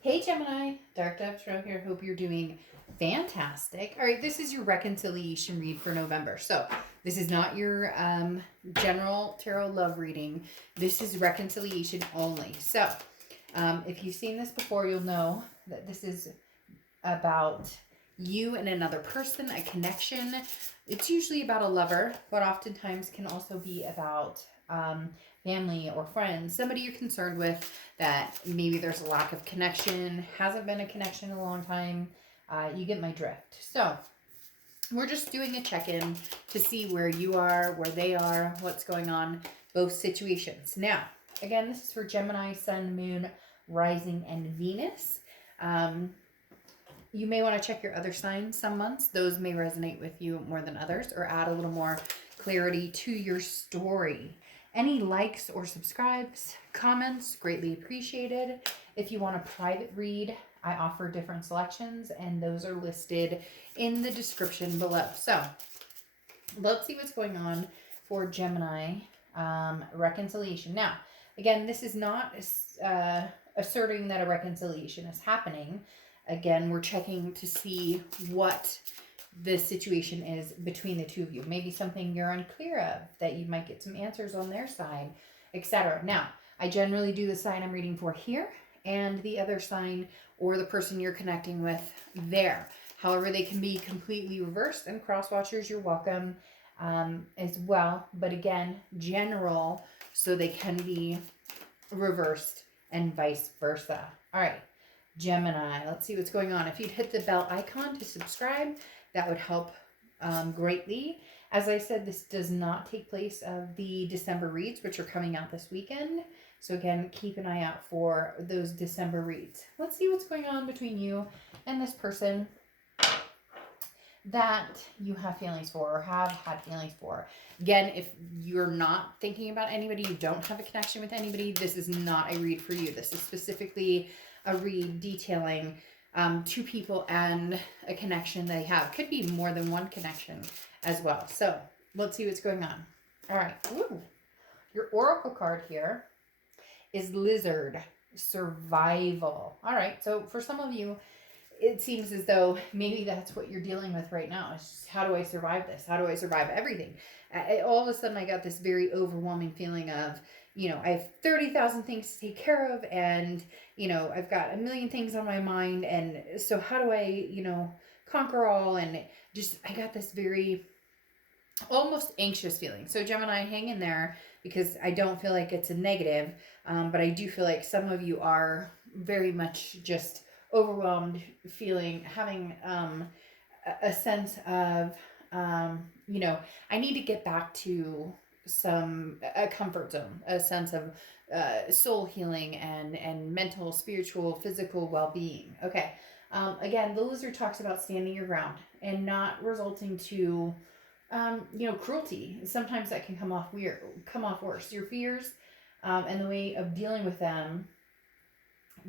Hey Gemini, Dark Dove Tarot here. Hope you're doing fantastic. All right, this is your reconciliation read for November. So this is not your general tarot love reading. This is reconciliation only. So if you've seen this before, you'll know that this is about you and another person, a connection. It's usually about a lover, but oftentimes can also be about family or friends, somebody you're concerned with that maybe there's a lack of connection, hasn't been a connection in a long time. You get my drift. So we're just doing a check-in to see where you are, where they are, what's going on, both situations. Now, again, this is for Gemini, Sun, Moon, Rising, and Venus. You may want to check your other signs some months. Those may resonate with you more than others or add a little more clarity to your story. Any likes or subscribes, comments, greatly appreciated. If you want a private read, I offer different selections and those are listed in the description below. So let's see what's going on for Gemini reconciliation. Now, again, this is not asserting that a reconciliation is happening. Again, we're checking to see what the situation is between the two of you. Maybe something you're unclear of, that you might get some answers on their side, etc. Now, I generally do the sign I'm reading for here and the other sign or the person you're connecting with there. However, they can be completely reversed, and cross watchers, you're welcome as well. But again, general, so they can be reversed and vice versa. All right, Gemini, let's see what's going on. If you'd hit the bell icon to subscribe, that would help greatly. As I said, this does not take place of the December reads, which are coming out this weekend. So again, keep an eye out for those December reads. Let's see what's going on between you and this person that you have feelings for or have had feelings for. Again, if you're not thinking about anybody, you don't have a connection with anybody, this is not a read for you. This is specifically a read detailing two people and a connection they have. Could be more than one connection as well. So let's see what's going on. All right. Ooh. Your oracle card here is Lizard, Survival. All right. So for some of you, it seems as though maybe that's what you're dealing with right now. It's just, how do I survive this? How do I survive everything? All of a sudden, I got this very overwhelming feeling of, I have 30,000 things to take care of, and, I've got a million things on my mind, and so how do I, conquer all? And just, I got this very almost anxious feeling. So Gemini, hang in there, because I don't feel like it's a negative, but I do feel like some of you are very much just overwhelmed, having a sense of, I need to get back to a comfort zone, a sense of soul healing and mental, spiritual, physical well-being. Okay. Again, the Lizard talks about standing your ground and not resulting to, cruelty. Sometimes that can come off worse. Your fears and the way of dealing with them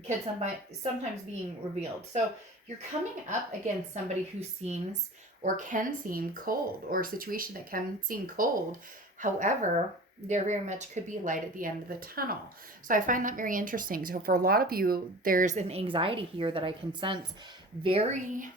can sometimes being revealed. So you're coming up against somebody who seems or can seem cold, or a situation that can seem cold. However, there very much could be a light at the end of the tunnel. So I find that very interesting. So for a lot of you, there's an anxiety here that I can sense very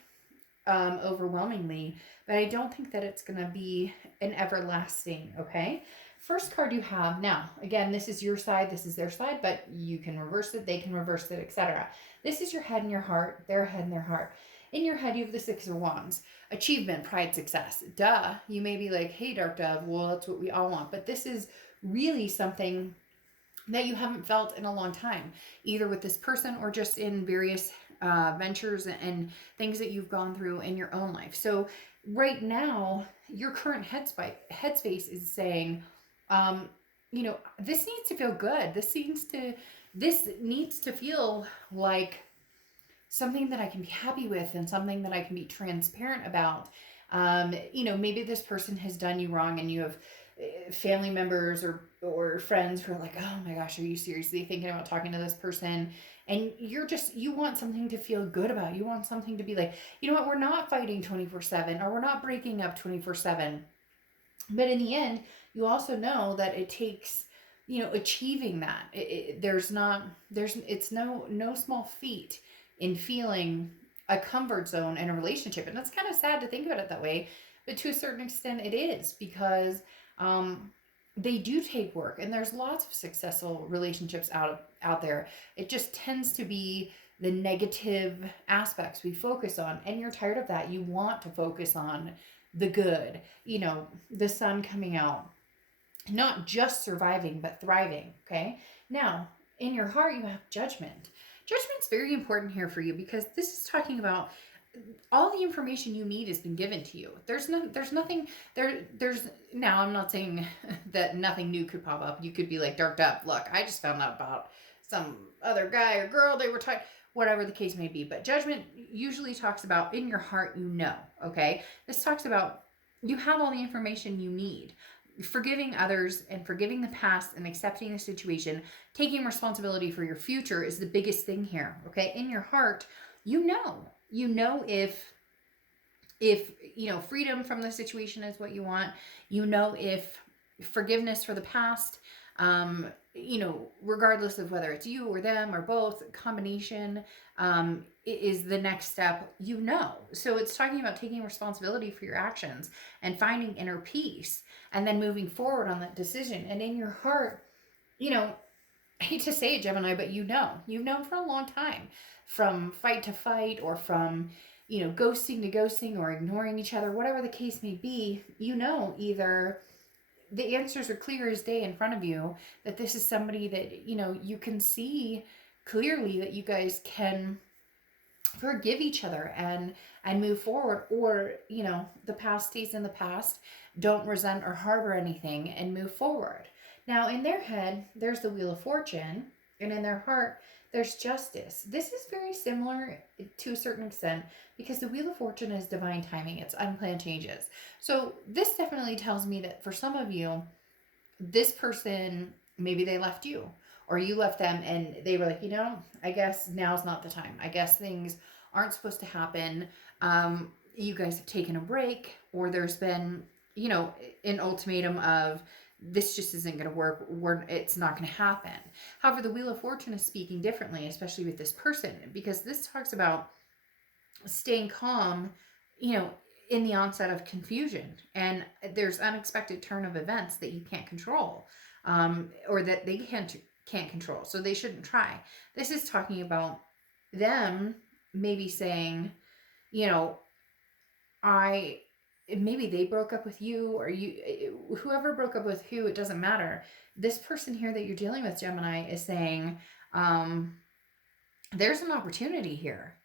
overwhelmingly, but I don't think that it's going to be an everlasting, okay? First card you have now, again, this is your side, this is their side, but you can reverse it, they can reverse it, etc. This is your head and your heart, their head and their heart. In your head, you have the Six of Wands, achievement, pride, success. Duh, you may be like, hey, Dark Dove, well, that's what we all want. But this is really something that you haven't felt in a long time, either with this person or just in various ventures and things that you've gone through in your own life. So right now, your current headspace is saying, this needs to feel good. This needs to feel like something that I can be happy with and something that I can be transparent about. Maybe this person has done you wrong and you have family members or friends who are like, oh my gosh, are you seriously thinking about talking to this person? And you want something to feel good about. You want something to be like, you know what, we're not fighting 24/7, or we're not breaking up 24/7. But in the end, you also know that it takes achieving that. It's no small feat in feeling a comfort zone in a relationship. And that's kind of sad to think about it that way. But to a certain extent, it is, because um, they do take work, and there's lots of successful relationships out there. It just tends to be the negative aspects we focus on, and you're tired of that. You want to focus on the good, the sun coming out, not just surviving, but thriving. Okay. Now, in your heart, you have judgment. Judgment's very important here for you, because this is talking about all the information you need has been given to you. There's nothing there. Now, I'm not saying that nothing new could pop up. You could be like, Dark Dove, look, I just found out about some other guy or girl, they were talking, whatever the case may be. But judgment usually talks about in your heart, okay? This talks about you have all the information you need. Forgiving others and forgiving the past and accepting the situation, taking responsibility for your future is the biggest thing here, okay? In your heart, if freedom from the situation is what you want, if forgiveness for the past, regardless of whether it's you or them or both, combination, is the next step, So it's talking about taking responsibility for your actions and finding inner peace and then moving forward on that decision. And in your heart, I hate to say it, Gemini, but you've known for a long time, from fight to fight, or from, ghosting to ghosting, or ignoring each other, whatever the case may be, either the answers are clear as day in front of you, that this is somebody that, you can see clearly that you guys can forgive each other and move forward, or, the past stays in the past, don't resent or harbor anything, and move forward. Now, in their head, there's the Wheel of Fortune, and in their heart, there's Justice. This is very similar to a certain extent, because the Wheel of Fortune is divine timing. It's unplanned changes. So this definitely tells me that for some of you, this person, maybe they left you, or you left them, and they were like, I guess now's not the time. I guess things aren't supposed to happen. You guys have taken a break, or there's been, an ultimatum of, this just isn't going to work, it's not going to happen. However, the Wheel of Fortune is speaking differently, especially with this person, because this talks about staying calm, in the onset of confusion, and there's unexpected turn of events that you can't control, or that they can't control, so they shouldn't try. This is talking about them maybe saying, maybe they broke up with you, or whoever broke up with who, it doesn't matter. This person here that you're dealing with, Gemini, is saying, there's an opportunity here,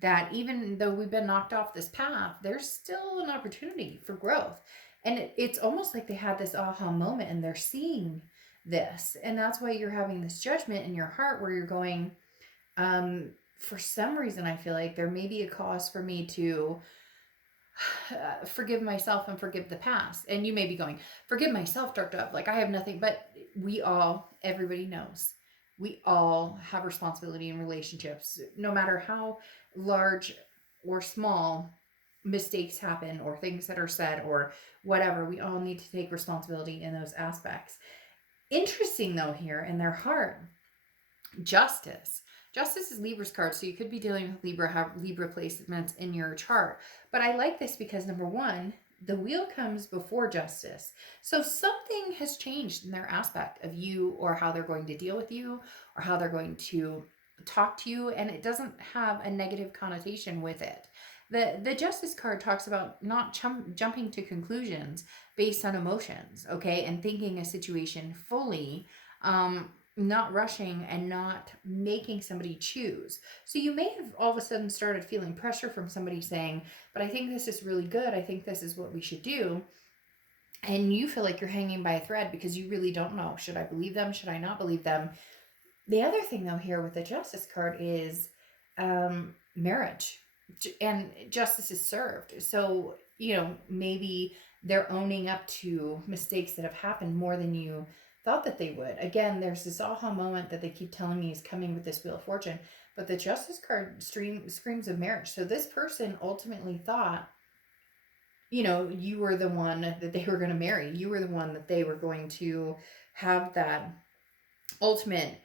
that even though we've been knocked off this path, there's still an opportunity for growth. And it's almost like they had this aha moment, and they're seeing this. And that's why you're having this judgment in your heart, where you're going, for some reason, I feel like there may be a cause for me to forgive myself and forgive the past. And you may be going, forgive myself, Dark Dove, like I have nothing. But everybody knows, we all have responsibility in relationships, no matter how large or small mistakes happen, or things that are said, or whatever. We all need to take responsibility in those aspects. Interesting though, here in their heart, Justice. Justice is Libra's card, so you could be dealing with Libra, have Libra placements in your chart. But I like this because, number one, the wheel comes before Justice. So something has changed in their aspect of you, or how they're going to deal with you, or how they're going to talk to you, and it doesn't have a negative connotation with it. The Justice card talks about not jumping to conclusions based on emotions, okay, and thinking a situation fully, not rushing and not making somebody choose. So you may have all of a sudden started feeling pressure from somebody saying, but I think this is really good, I think this is what we should do. And you feel like you're hanging by a thread, because you really don't know, should I believe them, should I not believe them? The other thing though here with the Justice card is marriage, and justice is served. So, maybe they're owning up to mistakes that have happened more than you thought that they would. Again, there's this aha moment that they keep telling me is coming with this Wheel of Fortune, but the Justice card screams of marriage. So this person ultimately thought, you were the one that they were going to marry. You were the one that they were going to have that ultimate,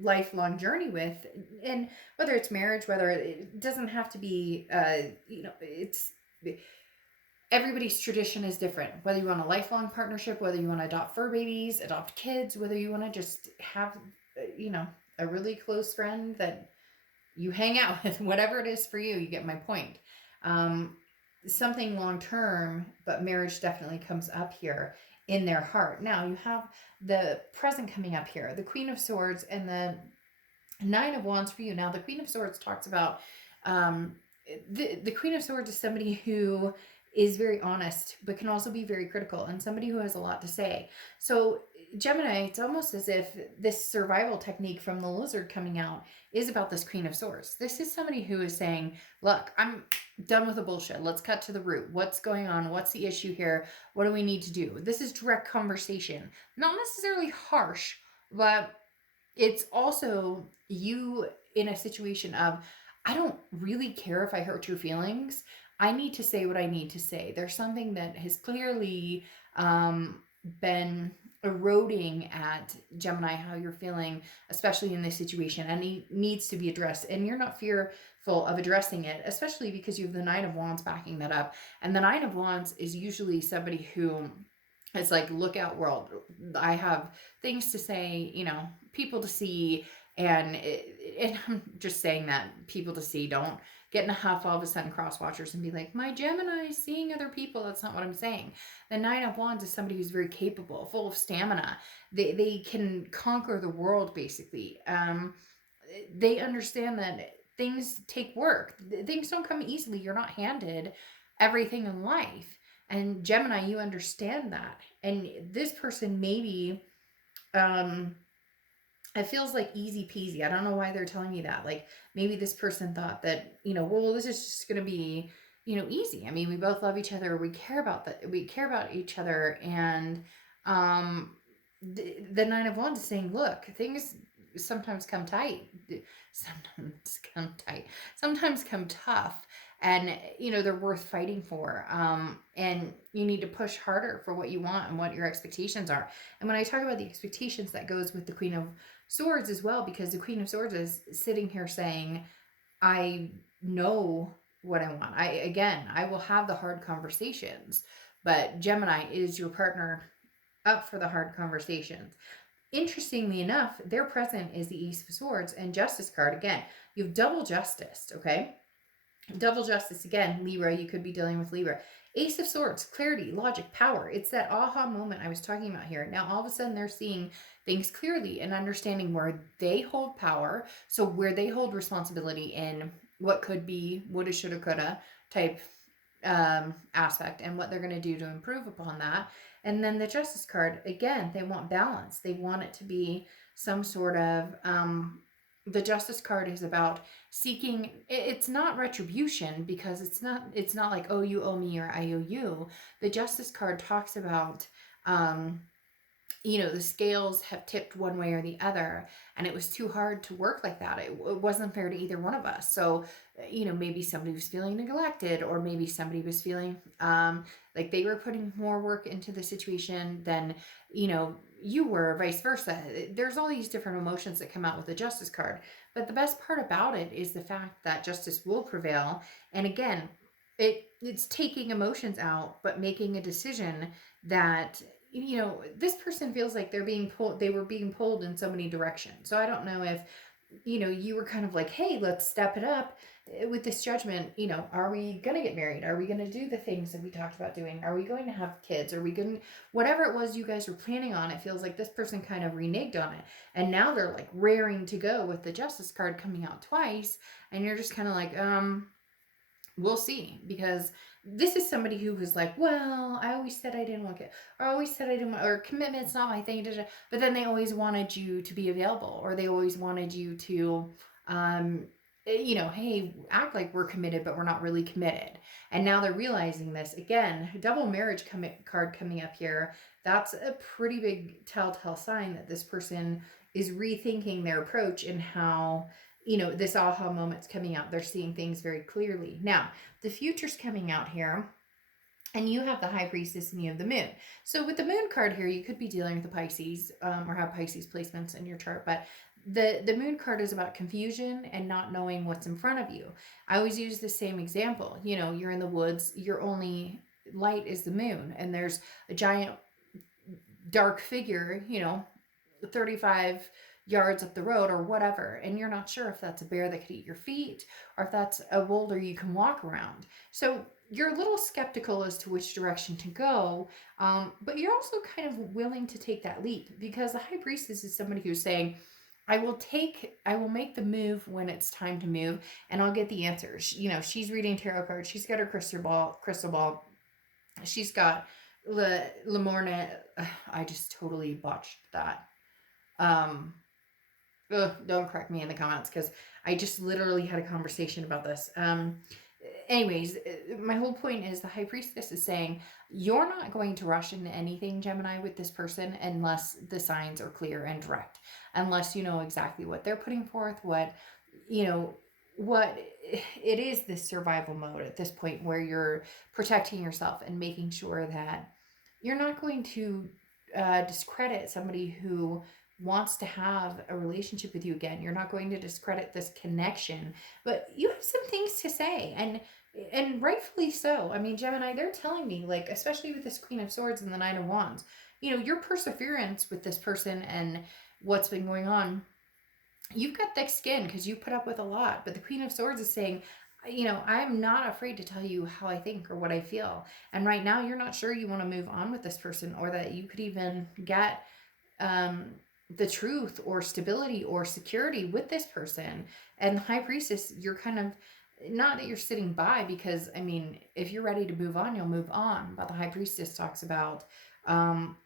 lifelong journey with. And whether it's marriage, whether it doesn't have to be, it's everybody's tradition is different. Whether you want a lifelong partnership, whether you want to adopt fur babies, adopt kids, whether you want to just have, a really close friend that you hang out with, whatever it is for you, you get my point. Something long term, but marriage definitely comes up here in their heart. Now you have the present coming up here, the Queen of Swords and the Nine of Wands for you. Now the Queen of Swords talks about, the Queen of Swords is somebody who is very honest, but can also be very critical, and somebody who has a lot to say. So Gemini, it's almost as if this survival technique from the lizard coming out is about this Queen of Swords. This is somebody who is saying, look, I'm done with the bullshit. Let's cut to the root. What's going on? What's the issue here? What do we need to do? This is direct conversation. Not necessarily harsh, but it's also you in a situation of, I don't really care if I hurt your feelings. I need to say what I need to say. There's something that has clearly been eroding at Gemini, how you're feeling, especially in this situation, and it needs to be addressed. And you're not fearful of addressing it, especially because you have the Nine of Wands backing that up. And the Nine of Wands is usually somebody who is like, look out world. I have things to say, people to see. And I'm just saying that, people to see. Don't get in a huff all of a sudden, cross watchers, and be like, my Gemini is seeing other people. That's not what I'm saying. The Nine of Wands is somebody who's very capable, full of stamina. They can conquer the world, basically. They understand that things take work. Things don't come easily. You're not handed everything in life. And Gemini, you understand that. And this person maybe, it feels like easy peasy. I don't know why they're telling me that. Like, maybe this person thought that, well, this is just going to be, easy. I mean, we both love each other. We care about that. We care about each other. And the Nine of Wands is saying, look, things sometimes come tight. Sometimes come tight. Sometimes come tough. And, they're worth fighting for. And you need to push harder for what you want and what your expectations are. And when I talk about the expectations, that goes with the Queen of Swords as well, because the Queen of Swords is sitting here saying, I know what I want. I will have the hard conversations, but Gemini is your partner up for the hard conversations. Interestingly enough, their present is the Ace of Swords and Justice card. Again, you have double justice, okay? Double justice again, Libra, you could be dealing with Libra. Ace of Swords, clarity, logic, power. It's that aha moment I was talking about here. Now, all of a sudden, they're seeing things clearly and understanding where they hold power. So where they hold responsibility in what could be woulda, shoulda, coulda type aspect, and what they're going to do to improve upon that. And then the Justice card, again, they want balance. They want it to be some sort of... the Justice card is about seeking. It's not retribution, because it's not like, oh, you owe me or I owe you. The Justice card talks about, the scales have tipped one way or the other, and it was too hard to work like that. It wasn't fair to either one of us. So, maybe somebody was feeling neglected, or maybe somebody was feeling like they were putting more work into the situation than, you were, vice versa. There's all these different emotions that come out with the Justice card. But the best part about it is the fact that justice will prevail. And again, it's taking emotions out, but making a decision that, this person feels like they were being pulled in so many directions. So I don't know if, you were kind of like, hey, let's step it up with this judgment. Are we going to get married? Are we going to do the things that we talked about doing? Are we going to have kids? Are we going to, whatever it was you guys were planning on, it feels like this person kind of reneged on it. And now they're like raring to go with the Justice card coming out twice. And you're just kind of like, we'll see, because this is somebody who was like, well, I always said I didn't want it, or I always said I didn't want, or commitment's not my thing, but then they always wanted you to be available, or they always wanted you to, hey, act like we're committed, but we're not really committed. And now they're realizing this. Again, double marriage card coming up here. That's a pretty big telltale sign that this person is rethinking their approach and how, this aha moment's coming out. They're seeing things very clearly. Now, the future's coming out here. And you have the High Priestess and you have the Moon. So with the Moon card here, you could be dealing with the Pisces, or have Pisces placements in your chart. But the Moon card is about confusion and not knowing what's in front of you. I always use the same example. You know, you're in the woods, your only light is the moon, and there's a giant dark figure, 35 yards up the road or whatever, and you're not sure if that's a bear that could eat your feet or if that's a boulder you can walk around. So you're a little skeptical as to which direction to go, but you're also kind of willing to take that leap, because the High Priestess is somebody who's saying, I will make the move when it's time to move, and I'll get the answers. She's reading tarot cards, she's got her crystal ball, she's got Le Morne. I just totally botched that. Don't correct me in the comments, because I just literally had a conversation about this. Anyways, my whole point is the High Priestess is saying you're not going to rush into anything, Gemini, with this person, unless the signs are clear and direct, unless you know exactly what they're putting forth, what it is, this survival mode at this point where you're protecting yourself and making sure that you're not going to discredit somebody who wants to have a relationship with you again. You're not going to discredit this connection, but you have some things to say, and rightfully so. I mean, Gemini, they're telling me, like, especially with this Queen of Swords and the Nine of Wands, your perseverance with this person and what's been going on, you've got thick skin because you put up with a lot. But the Queen of Swords is saying, I'm not afraid to tell you how I think or what I feel. And right now you're not sure you want to move on with this person, or that you could even get the truth or stability or security with this person. And the High Priestess, you're kind of, not that you're sitting by, because I mean, if you're ready to move on, you'll move on. But the High Priestess talks about,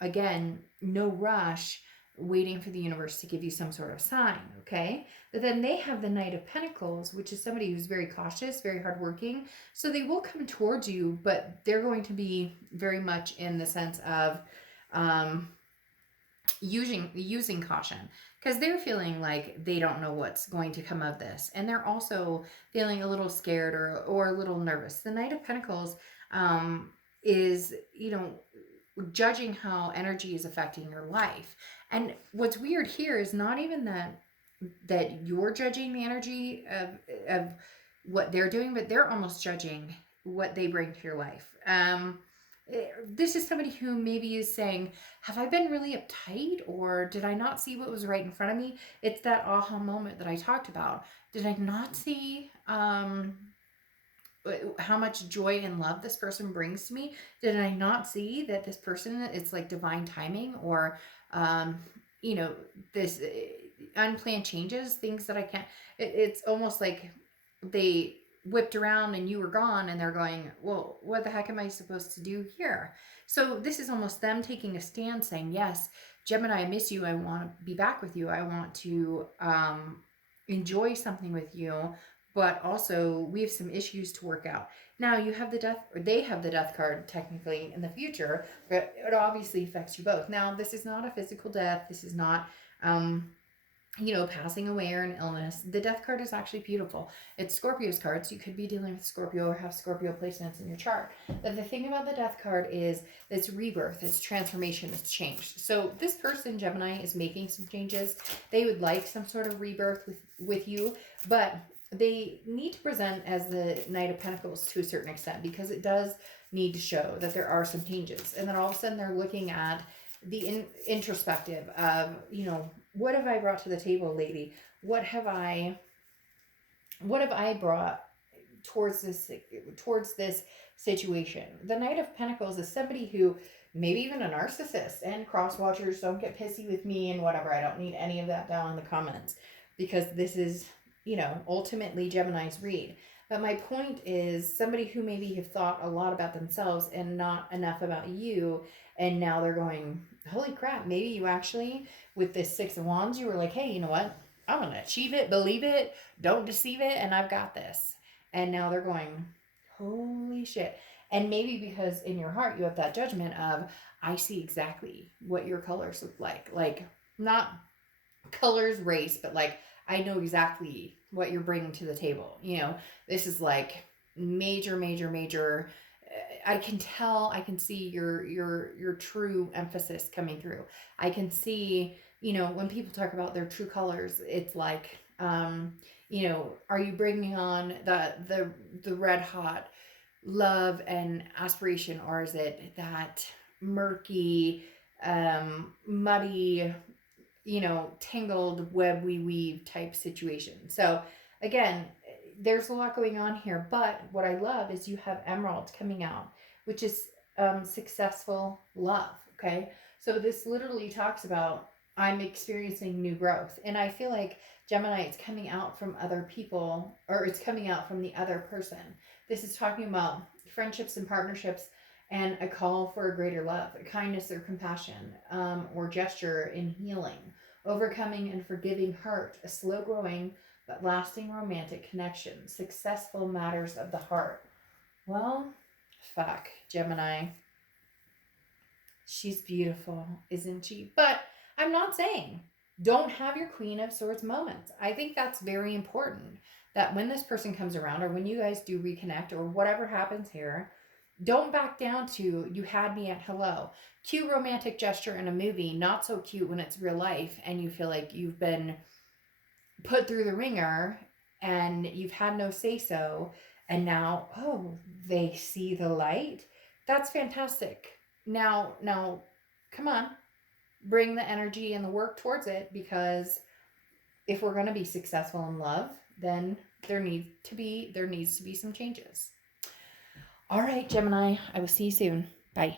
again, no rush, waiting for the universe to give you some sort of sign, okay? But then they have the Knight of Pentacles, which is somebody who's very cautious, very hardworking. So they will come towards you, but they're going to be very much in the sense of using caution, because they're feeling like they don't know what's going to come of this, and they're also feeling a little scared or a little nervous. The Knight of Pentacles is judging how energy is affecting your life. And what's weird here is not even that you're judging the energy of what they're doing, but they're almost judging what they bring to your life. This is somebody who maybe is saying, have I been really uptight, or did I not see what was right in front of me? It's that aha moment that I talked about. Did I not see how much joy and love this person brings to me? Did I not see that this person, it's like divine timing, or this unplanned changes, things that I can't, it's almost like they whipped around and you were gone, and they're going, well, what the heck am I supposed to do here? So this is almost them taking a stand, saying, yes, Gemini, I miss you, I want to be back with you, I want to enjoy something with you, but also we have some issues to work out. Now you have the death, or they have the death card technically in the future, but it obviously affects you both. Now this is not a physical death, this is not passing away or an illness. The death card is actually beautiful. It's Scorpio's card, so you could be dealing with Scorpio or have Scorpio placements in your chart. But the thing about the death card is it's rebirth, it's transformation, it's change. So this person, Gemini, is making some changes. They would like some sort of rebirth with you, but they need to present as the Knight of Pentacles to a certain extent, because it does need to show that there are some changes. And then all of a sudden they're looking at the introspective of, what have I brought to the table, lady? What have I brought towards this situation? The Knight of Pentacles is somebody who, maybe even a narcissist, and cross watchers, don't get pissy with me and whatever. I don't need any of that down in the comments, because this is, ultimately Gemini's read. But my point is somebody who maybe have thought a lot about themselves and not enough about you, and now they're going, holy crap, maybe you actually, with this Six of Wands, you were like, hey, you know what? I'm going to achieve it, believe it, don't deceive it, and I've got this. And now they're going, holy shit. And maybe because in your heart you have that judgment of, I see exactly what your colors look like. Like, not colors, race, but like, I know exactly what you're bringing to the table. This is like major I can tell, I can see your true emphasis coming through. I can see, you know, when people talk about their true colors, it's like, you know, are you bringing on the red hot love and aspiration, or is it that murky, muddy, you know, tangled web we weave type situation? So again, there's a lot going on here, but what I love is you have emerald coming out, which is successful love. Okay, so this literally talks about I'm experiencing new growth, and I feel like Gemini, it's coming out from other people, or it's coming out from the other person. This is talking about friendships and partnerships, and a call for a greater love, a kindness or compassion, or gesture in healing, overcoming and forgiving hurt, a slow growing but lasting romantic connection, successful matters of the heart. Well, fuck, Gemini. She's beautiful, isn't she? But I'm not saying don't have your Queen of Swords moments. I think that's very important, that when this person comes around, or when you guys do reconnect, or whatever happens here, don't back down to you had me at hello. Cute romantic gesture in a movie, not so cute when it's real life and you feel like you've been put through the ringer and you've had no say so, and now, oh, they see the light. That's fantastic. Now, come on, bring the energy and the work towards it, because if we're going to be successful in love, then there needs to be some changes. All right, Gemini, I will see you soon. Bye.